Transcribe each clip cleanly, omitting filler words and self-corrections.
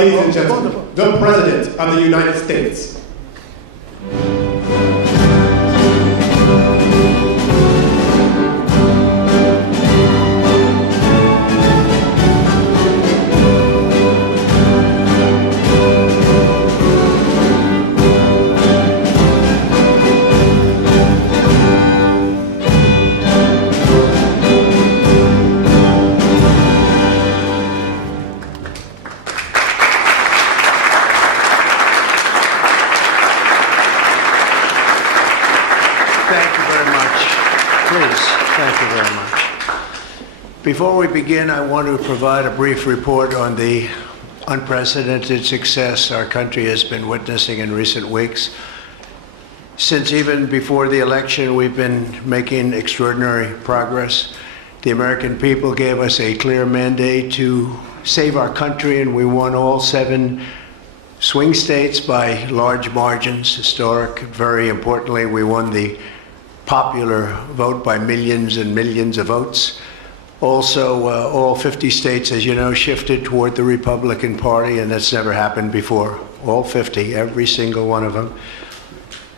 Ladies and gentlemen, the President of the United States. Before we begin, I want to provide a brief report on the unprecedented success our country has been witnessing in recent weeks. Since even before the election, we've been making extraordinary progress. The American people gave us a clear mandate to save our country, and we won all 7 swing states by large margins, historic. Very importantly, we won the popular vote by millions and millions of votes. Also, all 50 states, as you know, shifted toward the Republican Party, and that's never happened before. All 50, every single one of them.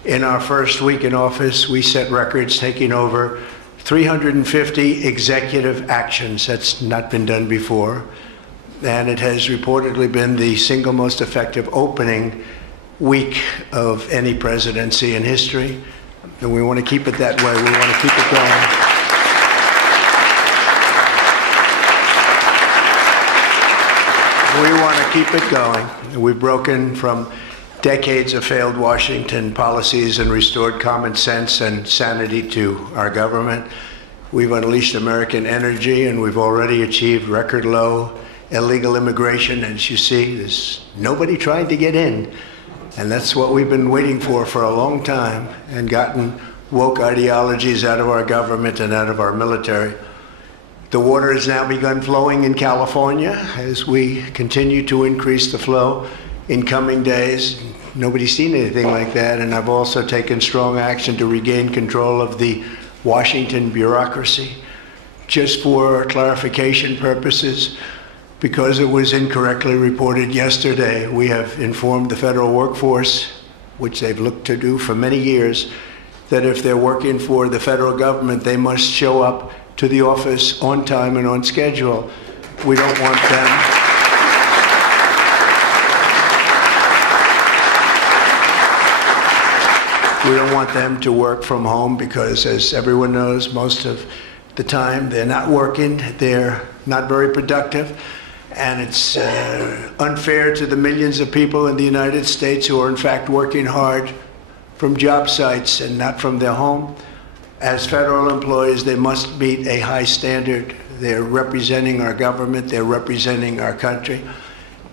In our first week in office, we set records, taking over 350 executive actions. That's not been done before. And it has reportedly been the single most effective opening week of any presidency in history. And we want to keep it that way. We want to keep it going. We want to keep it going. We've broken from decades of failed Washington policies and restored common sense and sanity to our government. We've unleashed American energy, and we've already achieved record low illegal immigration. As you see, there's nobody trying to get in. And that's what we've been waiting for a long time, and gotten woke ideologies out of our government and out of our military. The water has now begun flowing in California as we continue to increase the flow in coming days. Nobody's seen anything like that, and I've also taken strong action to regain control of the Washington bureaucracy. Just for clarification purposes, because it was incorrectly reported yesterday, we have informed the federal workforce, which they've looked to do for many years, that if they're working for the federal government, they must show up to the office on time and on schedule. We don't want them. We don't want them to work from home because, as everyone knows, most of the time they're not working, they're not very productive, and it's unfair to the millions of people in the United States who are in fact working hard from job sites and not from their home. As federal employees, they must meet a high standard. They're representing our government, they're representing our country.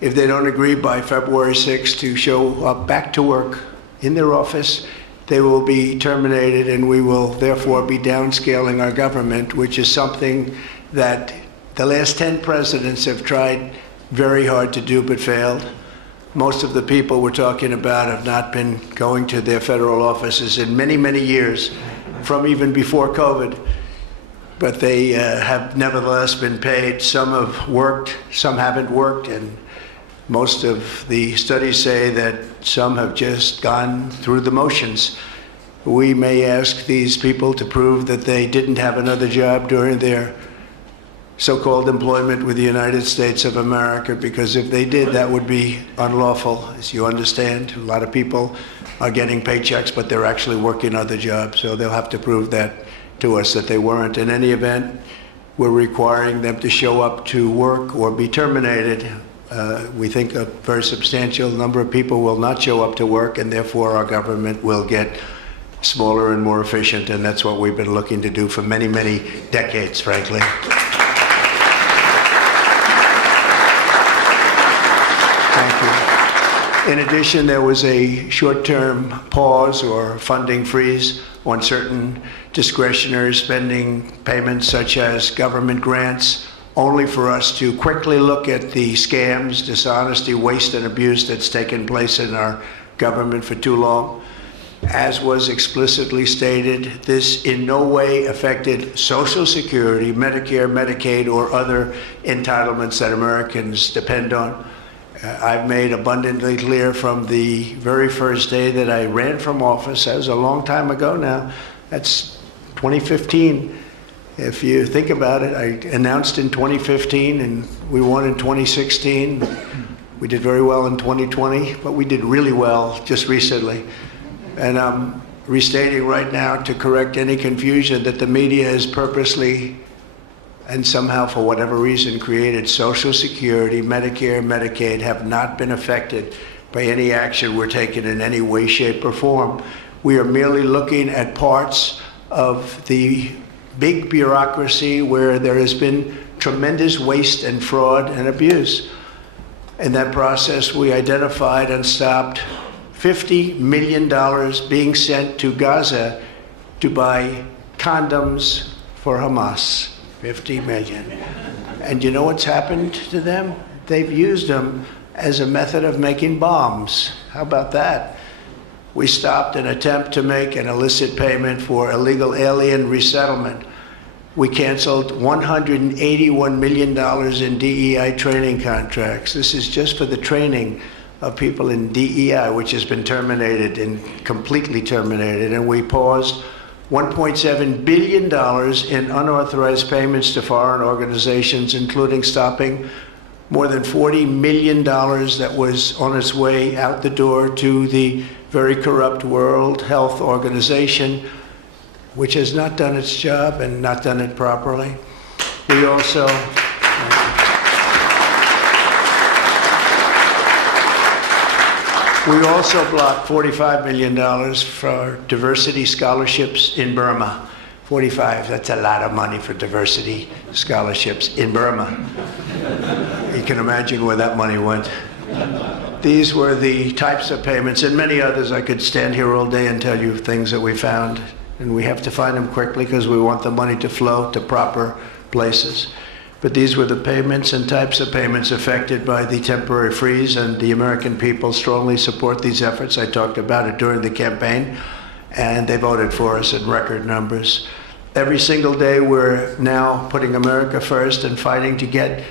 If they don't agree by February 6th to show up back to work in their office, they will be terminated, and we will therefore be downscaling our government, which is something that the last 10 presidents have tried very hard to do but failed. Most of the people we're talking about have not been going to their federal offices in many, many years, from even before COVID, but they have nevertheless been paid. Some have worked, some haven't worked, and most of the studies say that some have just gone through the motions. We may ask these people to prove that they didn't have another job during their so-called employment with the United States of America, because if they did, that would be unlawful. As you understand, a lot of people are getting paychecks, but they're actually working other jobs, so they'll have to prove that to us that they weren't. In any event, we're requiring them to show up to work or be terminated. We think a very substantial number of people will not show up to work, and therefore our government will get smaller and more efficient, and that's what we've been looking to do for many, many decades, frankly. In addition, there was a short-term pause or funding freeze on certain discretionary spending payments, such as government grants, only for us to quickly look at the scams, dishonesty, waste, and abuse that's taken place in our government for too long. As was explicitly stated, this in no way affected Social Security, Medicare, Medicaid, or other entitlements that Americans depend on. I've made abundantly clear from the very first day that I ran from office. That was a long time ago now. That's 2015. If you think about it, I announced in 2015 and we won in 2016. We did very well in 2020, but we did really well just recently. And I'm restating right now to correct any confusion that the media has purposely and somehow, for whatever reason, created Social Security, Medicare, Medicaid have not been affected by any action we're taking in any way, shape, or form. We are merely looking at parts of the big bureaucracy where there has been tremendous waste and fraud and abuse. In that process, we identified and stopped $50 million being sent to Gaza to buy condoms for Hamas. 50 million. And you know what's happened to them? They've used them as a method of making bombs. How about that? We stopped an attempt to make an illicit payment for illegal alien resettlement. We canceled $181 million in DEI training contracts. This is just for the training of people in DEI, which has been terminated and completely terminated. And we paused $1.7 billion in unauthorized payments to foreign organizations, including stopping more than $40 million that was on its way out the door to the very corrupt World Health Organization, which has not done its job and not done it properly. We also blocked $45 million for diversity scholarships in Burma. 45, that's a lot of money for diversity scholarships in Burma. You can imagine where that money went. These were the types of payments, and many others. I could stand here all day and tell you things that we found, and we have to find them quickly because we want the money to flow to proper places. But these were the payments and types of payments affected by the temporary freeze, and the American people strongly support these efforts. I talked about it during the campaign, and they voted for us in record numbers. Every single day, we're now putting America first and fighting to get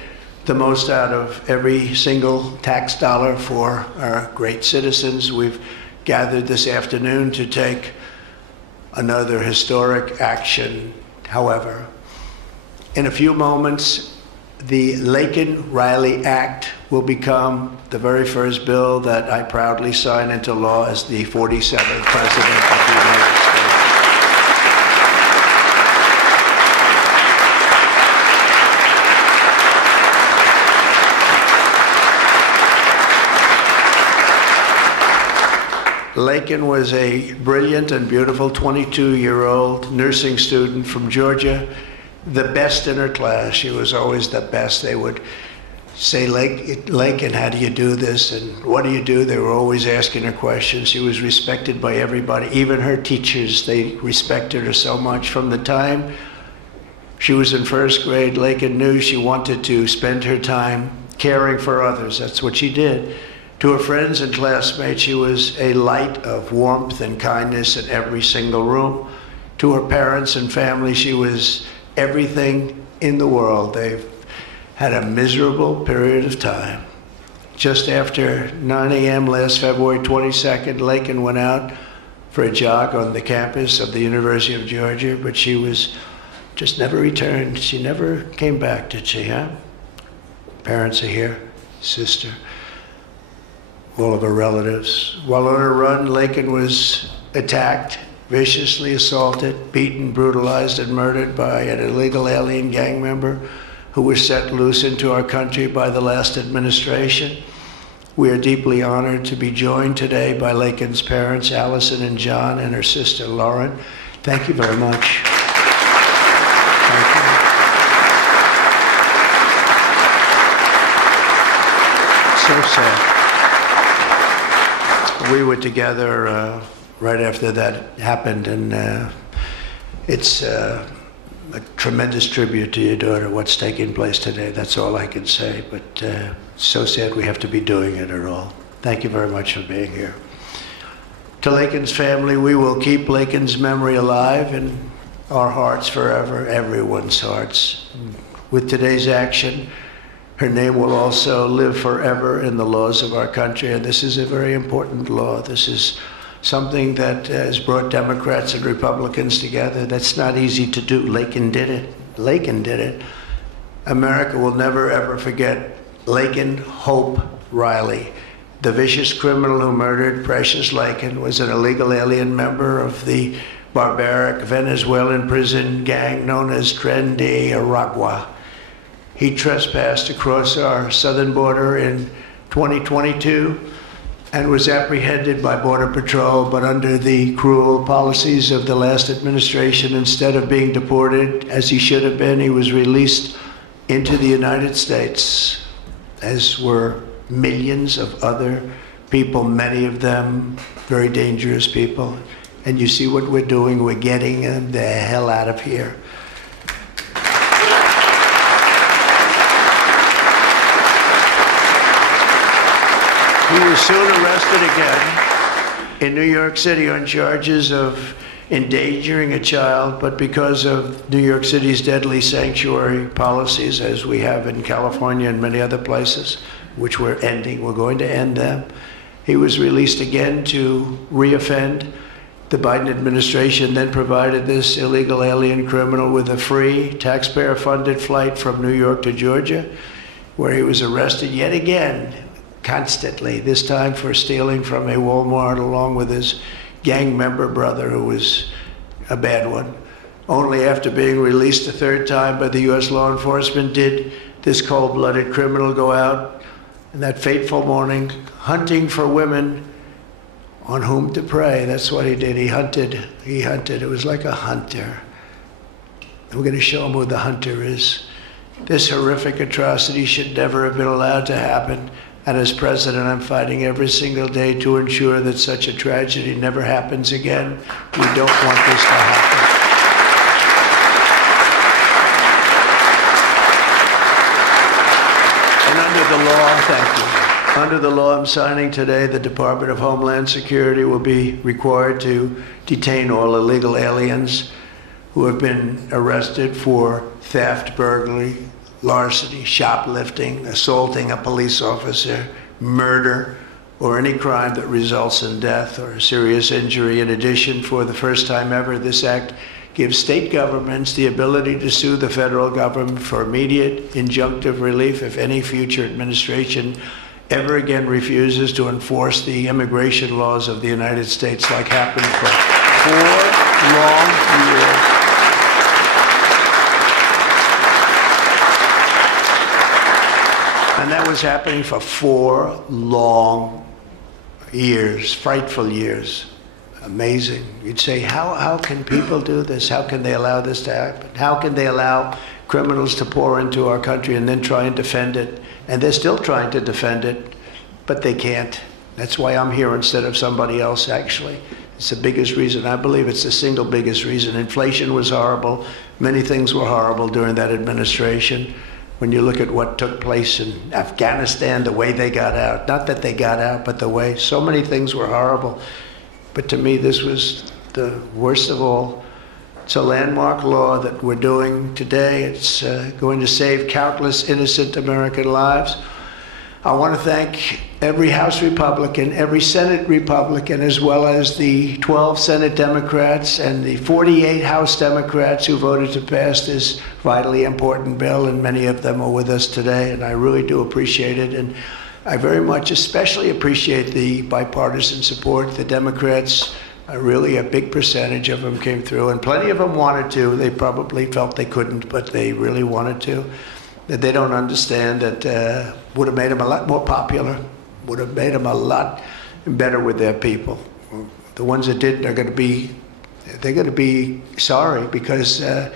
the most out of every single tax dollar for our great citizens. We've gathered this afternoon to take another historic action. However, in a few moments, the Laken Riley Act will become the very first bill that I proudly sign into law as the 47th President of the United States. Laken was a brilliant and beautiful 22-year-old nursing student from Georgia, the best in her class. She was always the best. They would say, Laken, how do you do this? And what do you do? They were always asking her questions. She was respected by everybody, even her teachers. They respected her so much. From the time she was in first grade, Laken knew she wanted to spend her time caring for others. That's what she did. To her friends and classmates, she was a light of warmth and kindness in every single room. To her parents and family, she was everything in the world. They've had a miserable period of time. Just after 9 a.m. last February 22nd, Laken went out for a jog on the campus of the University of Georgia, but she was just never returned. She never came back, did she, huh? Parents are here, sister, all of her relatives. While on her run, Laken was attacked, viciously assaulted, beaten, brutalized, and murdered by an illegal alien gang member who was set loose into our country by the last administration. We are deeply honored to be joined today by Laken's parents, Allison and John, and her sister, Lauren. Thank you very much. Thank you. So sad. We were together right after that happened, and it's a tremendous tribute to your daughter, what's taking place today. That's all I can say, but so sad we have to be doing it at all. Thank you very much for being here. To Laken's family, we will keep Laken's memory alive in our hearts forever, everyone's hearts. With today's action, Her name will also live forever in the laws of our country, and this is a very important law. This is something that has brought Democrats and Republicans together. That's not easy to do. Laken did it. Laken did it. America will never, ever forget Laken Hope Riley. The vicious criminal who murdered Precious Laken was an illegal alien member of the barbaric Venezuelan prison gang known as Tren de Aragua. He trespassed across our southern border in 2022 and was apprehended by Border Patrol, but under the cruel policies of the last administration, instead of being deported as he should have been, he was released into the United States, as were millions of other people, many of them very dangerous people. And you see what we're doing, we're getting them the hell out of here. He was soon arrested again in New York City on charges of endangering a child, but because of New York City's deadly sanctuary policies, as we have in California and many other places, which we're going to end them, he was released again to reoffend. The Biden administration then provided this illegal alien criminal with a free, taxpayer-funded flight from New York to Georgia, where he was arrested yet again, constantly, this time for stealing from a Walmart along with his gang member brother, who was a bad one. Only after being released a third time by the U.S. law enforcement did this cold-blooded criminal go out in that fateful morning hunting for women on whom to prey. That's what he did. He hunted. It was like a hunter. We're going to show him who the hunter is. This horrific atrocity should never have been allowed to happen. And as president, I'm fighting every single day to ensure that such a tragedy never happens again. We don't want this to happen. And under the law, thank you. Under the law I'm signing today, the Department of Homeland Security will be required to detain all illegal aliens who have been arrested for theft, burglary, larceny, shoplifting, assaulting a police officer, murder, or any crime that results in death or serious injury. In addition, for the first time ever, this act gives state governments the ability to sue the federal government for immediate injunctive relief if any future administration ever again refuses to enforce the immigration laws of the United States, like happened for 4 long years. And that was happening for 4 long years, frightful years. Amazing. You'd say, how can people do this? How can they allow this to happen? How can they allow criminals to pour into our country and then try and defend it? And they're still trying to defend it, but they can't. That's why I'm here instead of somebody else, actually. It's the biggest reason. I believe it's the single biggest reason. Inflation was horrible. Many things were horrible during that administration. When you look at what took place in Afghanistan, the way they got out, not that they got out, but the way, so many things were horrible. But to me, this was the worst of all. It's a landmark law that we're doing today. It's going to save countless innocent American lives. I want to thank every House Republican, every Senate Republican, as well as the 12 Senate Democrats and the 48 House Democrats who voted to pass this vitally important bill, and many of them are with us today, and I really do appreciate it. And I very much especially appreciate the bipartisan support. The Democrats, really a big percentage of them came through, and plenty of them wanted to. They probably felt they couldn't, but they really wanted to. That they don't understand that would have made them a lot more popular, would have made them a lot better with their people. The ones that didn't are going to be sorry, because the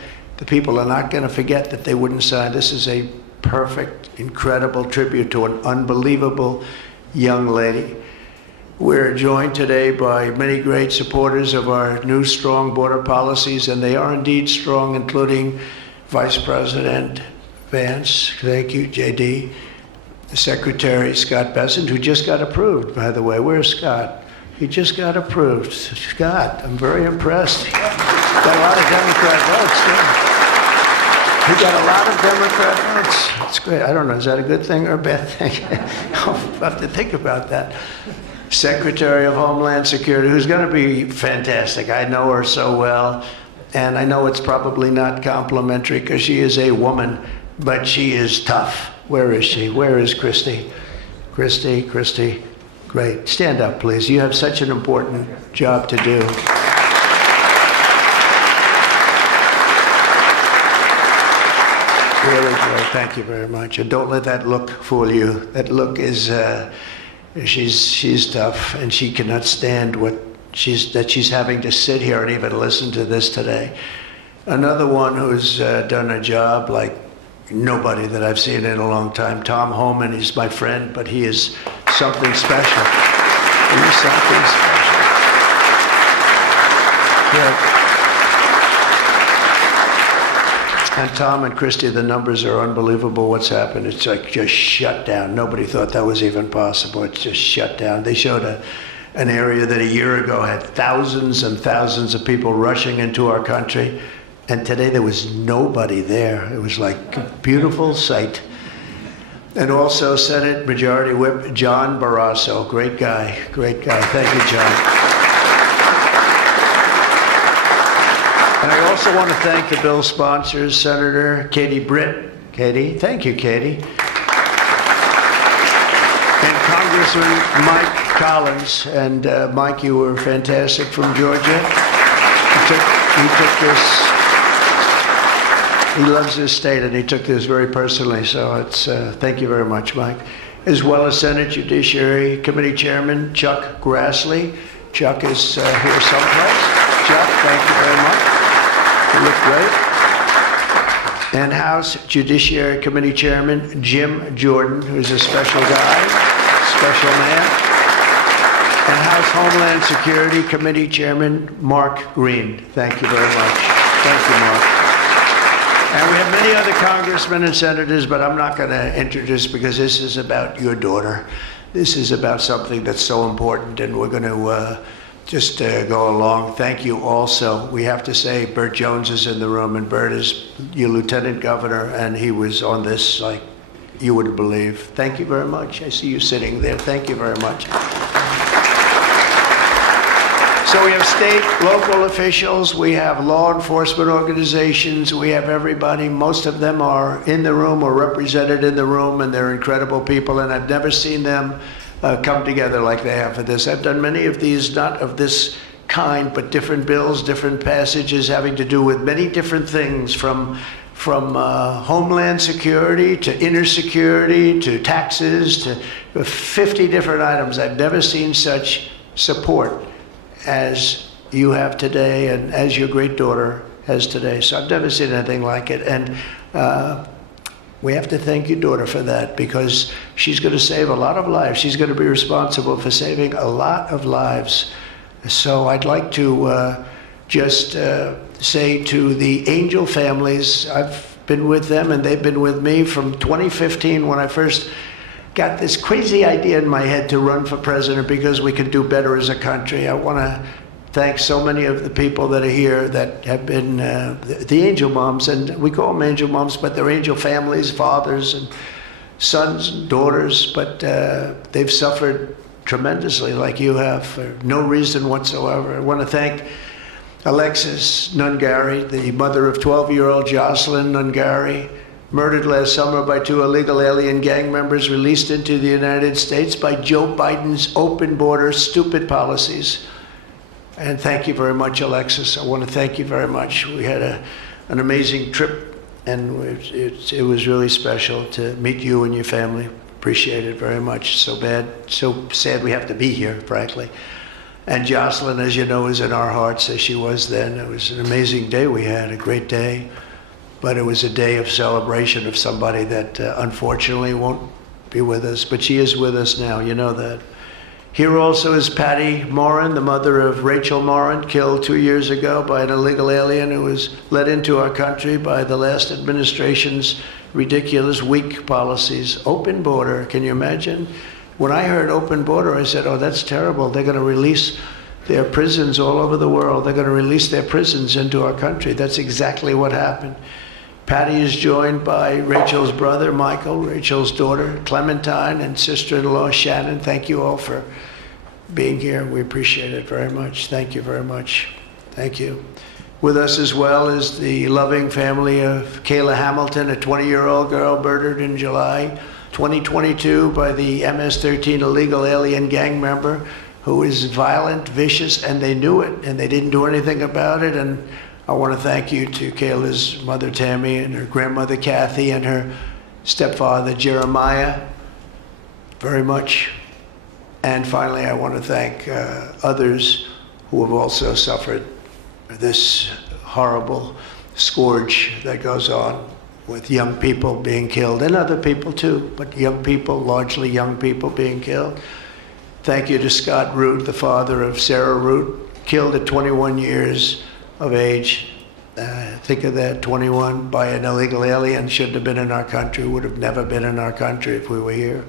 people are not going to forget that they wouldn't sign. This is a perfect, incredible tribute to an unbelievable young lady. We're joined today by many great supporters of our new strong border policies, and they are indeed strong, including Vice President Vance, thank you, JD, Secretary Scott Bessent, who just got approved, by the way. Where's Scott? He just got approved. Scott, I'm very impressed. Got a lot of Democrat votes, yeah. We got a lot of Democrat votes. It's great. I don't know, is that a good thing or a bad thing? I'll have to think about that. Secretary of Homeland Security, who's going to be fantastic. I know her so well, and I know it's probably not complimentary because she is a woman, but she is tough. Where is she? Where is Christy? Christy, great. Stand up, please. You have such an important job to do. Really great. Thank you very much. And don't let that look fool you. That look is, she's tough, and she cannot stand that she's having to sit here and even listen to this today. Another one who's done a job like nobody that I've seen in a long time, Tom Homan. He's my friend, but he is something special. He's something special. Yeah. And Tom and Christy, the numbers are unbelievable. What's happened? It's like just shut down. Nobody thought that was even possible. It's just shut down. They showed an area that a year ago had thousands and thousands of people rushing into our country. And today there was nobody there. It was like a beautiful sight. And also Senate Majority Whip John Barrasso. Great guy. Great guy. Thank you, John. And I also want to thank the bill sponsors, Senator Katie Britt. Katie, thank you, Katie. And Congressman Mike Collins. And Mike, you were fantastic from Georgia. He took this. He loves this state, and he took this very personally. So it's thank you very much, Mike. As well as Senate Judiciary Committee Chairman Chuck Grassley. Chuck is here someplace. Chuck, thank you very much. You look great. And House Judiciary Committee Chairman Jim Jordan, who's a special guy, special man. And House Homeland Security Committee Chairman Mark Green. Thank you very much. Thank you, Mark. And we have many other congressmen and senators, but I'm not going to introduce because this is about your daughter. This is about something that's so important, and we're going to just go along. Thank you also. We have to say Burt Jones is in the room, and Burt is your lieutenant governor, and he was on this like you wouldn't believe. Thank you very much. I see you sitting there. Thank you very much. So we have state, local officials, we have law enforcement organizations, we have everybody. Most of them are in the room or represented in the room, and they're incredible people, and I've never seen them come together like they have for this. I've done many of these, not of this kind, but different bills, different passages having to do with many different things, from Homeland Security to inner security to taxes to 50 different items. I've never seen such support as you have today and as your great daughter has today. So I've never seen anything like it. And we have to thank your daughter for that, because she's going to save a lot of lives. She's going to be responsible for saving a lot of lives. So I'd like to just say to the Angel families, I've been with them and they've been with me from 2015 when I first got this crazy idea in my head to run for president because we could do better as a country. I want to thank so many of the people that are here that have been the Angel Moms, and we call them Angel Moms, but they're Angel families, fathers and sons and daughters, but they've suffered tremendously like you have for no reason whatsoever. I want to thank Alexis Nungari, the mother of 12-year-old Jocelyn Nungari, murdered last summer by 2 illegal alien gang members released into the United States by Joe Biden's open border stupid policies. And thank you very much, Alexis. I want to thank you very much. We had an amazing trip, and it was really special to meet you and your family. Appreciate it very much. So sad we have to be here, frankly. And Jocelyn, as you know, is in our hearts as she was then. It was an amazing day we had, a great day. But it was a day of celebration of somebody that unfortunately won't be with us. But she is with us now, you know that. Here also is Patty Morin, the mother of Rachel Morin, killed 2 years ago by an illegal alien who was let into our country by the last administration's ridiculous, weak policies. Open border, can you imagine? When I heard open border, I said, oh, that's terrible. They're going to release their prisons all over the world. They're going to release their prisons into our country. That's exactly what happened. Patty is joined by Rachel's brother, Michael, Rachel's daughter, Clementine, and sister-in-law, Shannon. Thank you all for being here. We appreciate it very much. Thank you very much. Thank you. With us as well is the loving family of Kayla Hamilton, a 20-year-old girl murdered in July 2022 by the MS-13 illegal alien gang member who is violent, vicious, and they knew it, and they didn't do anything about it. And I want to thank you to Kayla's mother, Tammy, and her grandmother, Kathy, and her stepfather, Jeremiah, very much. And finally, I want to thank others who have also suffered this horrible scourge that goes on with young people being killed, and other people too, but young people, largely young people being killed. Thank you to Scott Root, the father of Sarah Root, killed at 21 years of age. Think of that, 21 by an illegal alien, shouldn't have been in our country, would have never been in our country if we were here.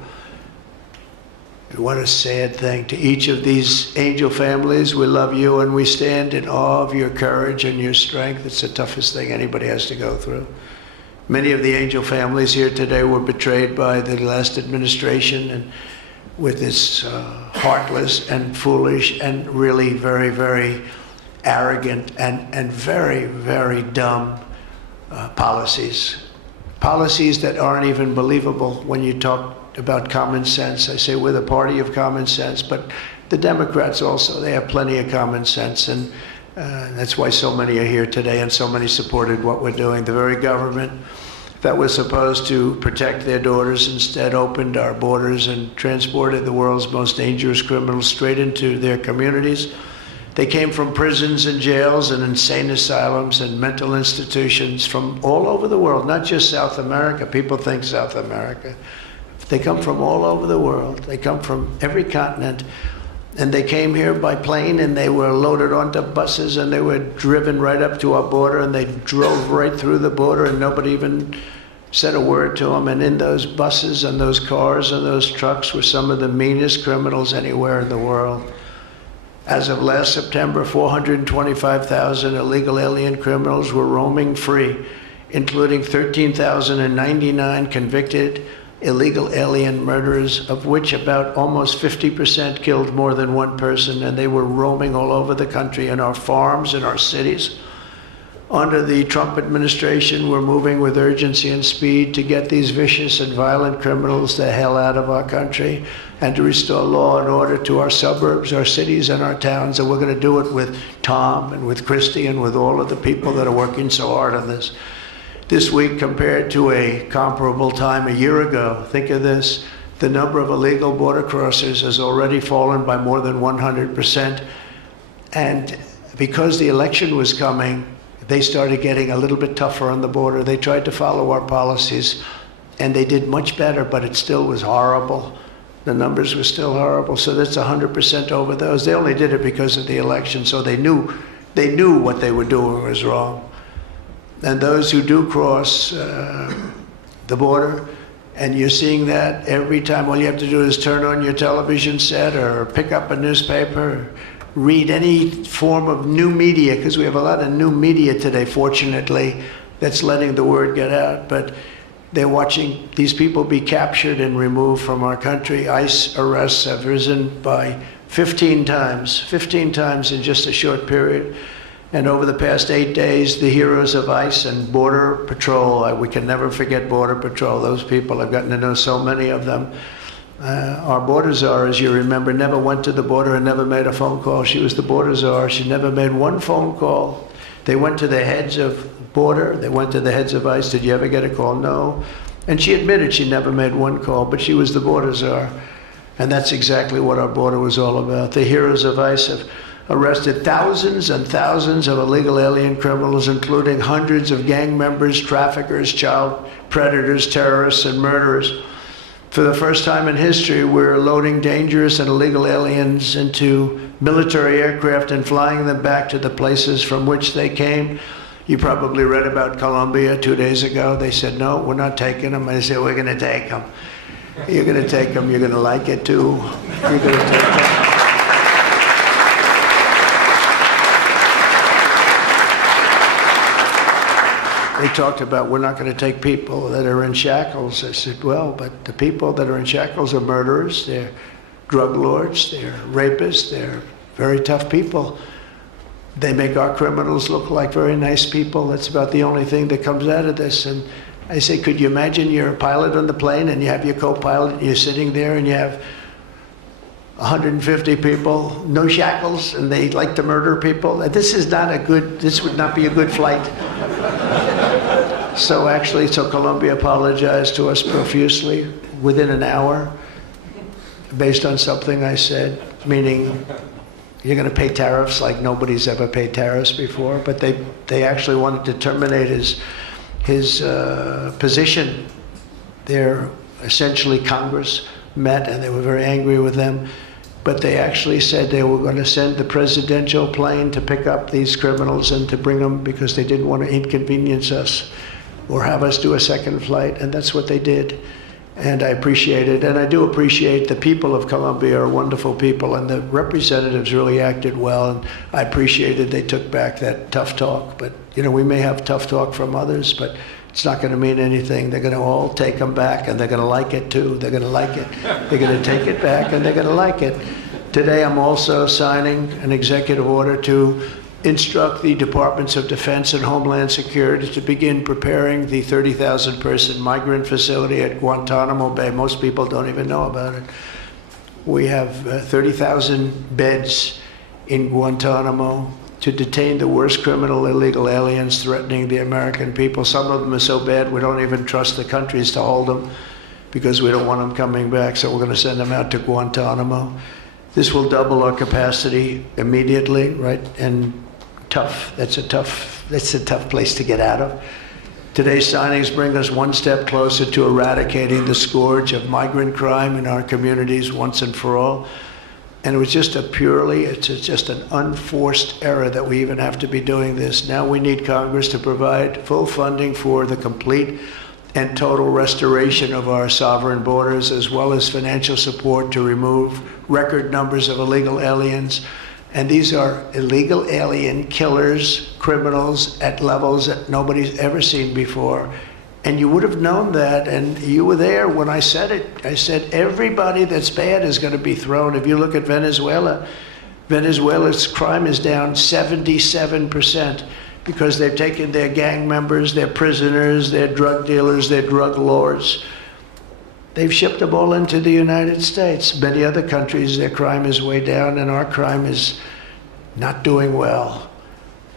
What a sad thing. To each of these angel families, we love you and we stand in awe of your courage and your strength. It's the toughest thing anybody has to go through. Many of the angel families here today were betrayed by the last administration and with its heartless and foolish and really very, very arrogant and very, very dumb policies. Policies that aren't even believable when you talk about common sense. I say we're the party of common sense, but the Democrats also, they have plenty of common sense, and that's why so many are here today and so many supported what we're doing. The very government that was supposed to protect their daughters instead opened our borders and transported the world's most dangerous criminals straight into their communities. They came from prisons and jails and insane asylums and mental institutions from all over the world, not just South America. People think South America. They come from all over the world. They come from every continent. And they came here by plane, and they were loaded onto buses, and they were driven right up to our border, and they drove right through the border, and nobody even said a word to them. And in those buses and those cars and those trucks were some of the meanest criminals anywhere in the world. As of last September, 425,000 illegal alien criminals were roaming free, including 13,099 convicted illegal alien murderers, of which about almost 50% killed more than one person, and they were roaming all over the country in our farms, in our cities. Under the Trump administration, we're moving with urgency and speed to get these vicious and violent criminals the hell out of our country and to restore law and order to our suburbs, our cities, and our towns. And we're going to do it with Tom and with Christy and with all of the people that are working so hard on this. This week, compared to a comparable time a year ago, think of this, the number of illegal border crossers has already fallen by more than 100%. And because the election was coming, they started getting a little bit tougher on the border. They tried to follow our policies, and they did much better, but it still was horrible. The numbers were still horrible, so that's 100% over those. They only did it because of the election, so they knew what they were doing was wrong. And those who do cross the border, and you're seeing that every time, all you have to do is turn on your television set or pick up a newspaper, or read any form of new media, because we have a lot of new media today, fortunately, that's letting the word get out. But they're watching these people be captured and removed from our country. ICE arrests have risen by 15 times in just a short period. And over the past 8 days, the heroes of ICE and Border Patrol, we can never forget Border Patrol. Those people, I've gotten to know so many of them. Our border czar, as you remember, never went to the border and never made a phone call. She was the border czar. She never made one phone call. They went to the heads of border. They went to the heads of ICE. Did you ever get a call? No. And she admitted she never made one call, but she was the border czar. And that's exactly what our border was all about. The heroes of ICE have arrested thousands and thousands of illegal alien criminals, including hundreds of gang members, traffickers, child predators, terrorists, and murderers. For the first time in history, we're loading dangerous and illegal aliens into military aircraft and flying them back to the places from which they came. You probably read about Colombia 2 days ago. They said, no, we're not taking them. I said, we're going to take them. You're going to take them. You're going to like it, too. You're going to take them. they talked about, we're not going to take people that are in shackles. I said, well, but the people that are in shackles are murderers, they're drug lords, they're rapists, they're very tough people. They make our criminals look like very nice people. That's about the only thing that comes out of this. And I say, could you imagine you're a pilot on the plane and you have your co-pilot and you're sitting there and you have 150 people, no shackles, and they like to murder people? This would not be a good flight. So Colombia apologized to us profusely within an hour based on something I said, meaning you're going to pay tariffs like nobody's ever paid tariffs before. But they actually wanted to terminate his position. They're essentially Congress met and they were very angry with them. But they actually said they were going to send the presidential plane to pick up these criminals and to bring them because they didn't want to inconvenience us or have us do a second flight. And that's what they did. And I appreciate it. And I do appreciate the people of Colombia are wonderful people, and the representatives really acted well. And I appreciated they took back that tough talk. But, we may have tough talk from others, but it's not going to mean anything. They're going to all take them back, and they're going to like it, too. They're going to like it. They're going to take it back, and they're going to like it. Today, I'm also signing an executive order to instruct the Departments of Defense and Homeland Security to begin preparing the 30,000-person migrant facility at Guantanamo Bay. Most people don't even know about it. We have 30,000 beds in Guantanamo to detain the worst criminal illegal aliens threatening the American people. Some of them are so bad we don't even trust the countries to hold them because we don't want them coming back, so we're going to send them out to Guantanamo. This will double our capacity immediately, right? And tough. That's a tough place to get out of. Today's signings bring us one step closer to eradicating the scourge of migrant crime in our communities once and for all. And it was just it's just an unforced error that we even have to be doing this. Now we need Congress to provide full funding for the complete and total restoration of our sovereign borders, as well as financial support to remove record numbers of illegal aliens. And these are illegal alien killers, criminals at levels that nobody's ever seen before. And you would have known that, and you were there when I said it. I said everybody that's bad is going to be thrown. If you look at Venezuela, Venezuela's crime is down 77% because they've taken their gang members, their prisoners, their drug dealers, their drug lords. They've shipped them all into the United States. Many other countries, their crime is way down, and our crime is not doing well.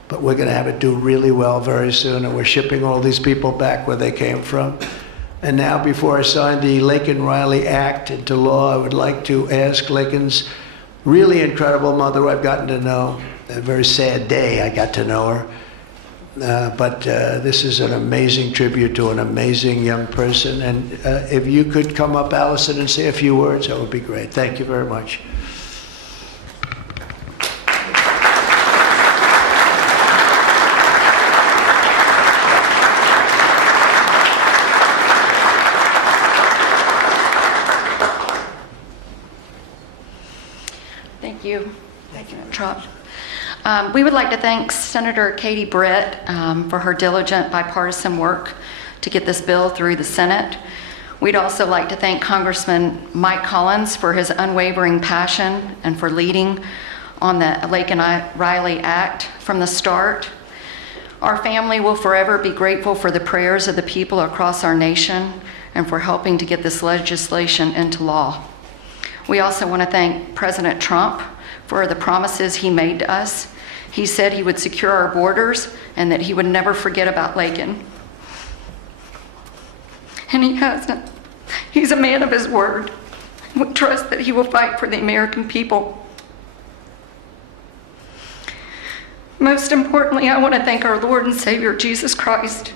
But we're going to have it do really well very soon, and we're shipping all these people back where they came from. And now, before I sign the Laken Riley Act into law, I would like to ask Laken's really incredible mother, who I've gotten to know. A very sad day I got to know her. But this is an amazing tribute to an amazing young person. And if you could come up, Allison, and say a few words, that would be great. Thank you very much. Thank you. Thank you, Trump. We would like to thank Senator Katie Britt for her diligent bipartisan work to get this bill through the Senate. We'd also like to thank Congressman Mike Collins for his unwavering passion and for leading on the Laken Riley Act from the start. Our family will forever be grateful for the prayers of the people across our nation and for helping to get this legislation into law. We also want to thank President Trump for the promises he made to us. He said he would secure our borders and that he would never forget about Laken. And he hasn't. He's a man of his word. We trust that he will fight for the American people. Most importantly, I want to thank our Lord and Savior, Jesus Christ,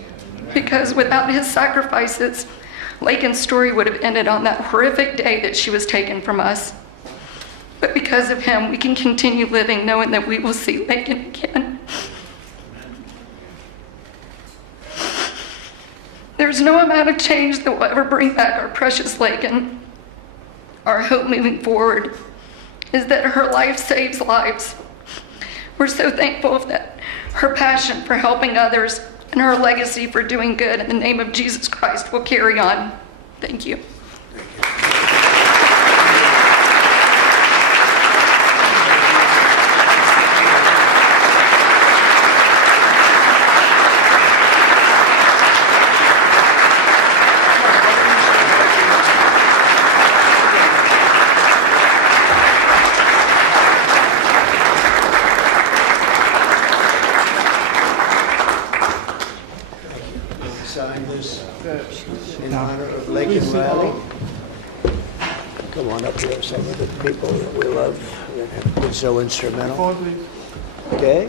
because without his sacrifices, Laken's story would have ended on that horrific day that she was taken from us. But because of him, we can continue living knowing that we will see Laken again. There's no amount of change that will ever bring back our precious Laken. Our hope moving forward is that her life saves lives. We're so thankful that her passion for helping others and her legacy for doing good in the name of Jesus Christ will carry on. Thank you. Sign this in honor of Laken Riley. Come on up here, some of the people that we love and have been so instrumental. Okay?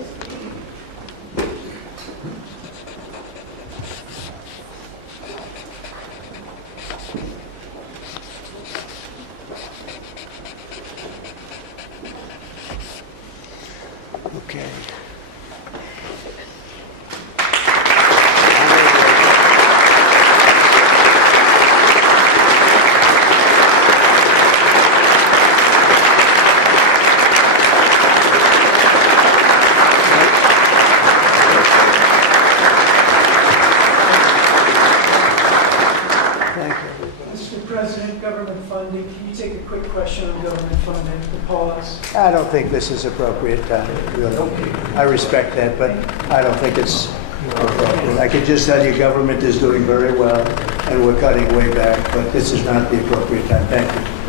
Okay. Mr. President, government funding, can you take a quick question on government funding, the pause? I don't think this is appropriate time, really. I respect that, but I don't think it's appropriate. I can just tell you government is doing very well, and we're cutting way back, but this is not the appropriate time. Thank you.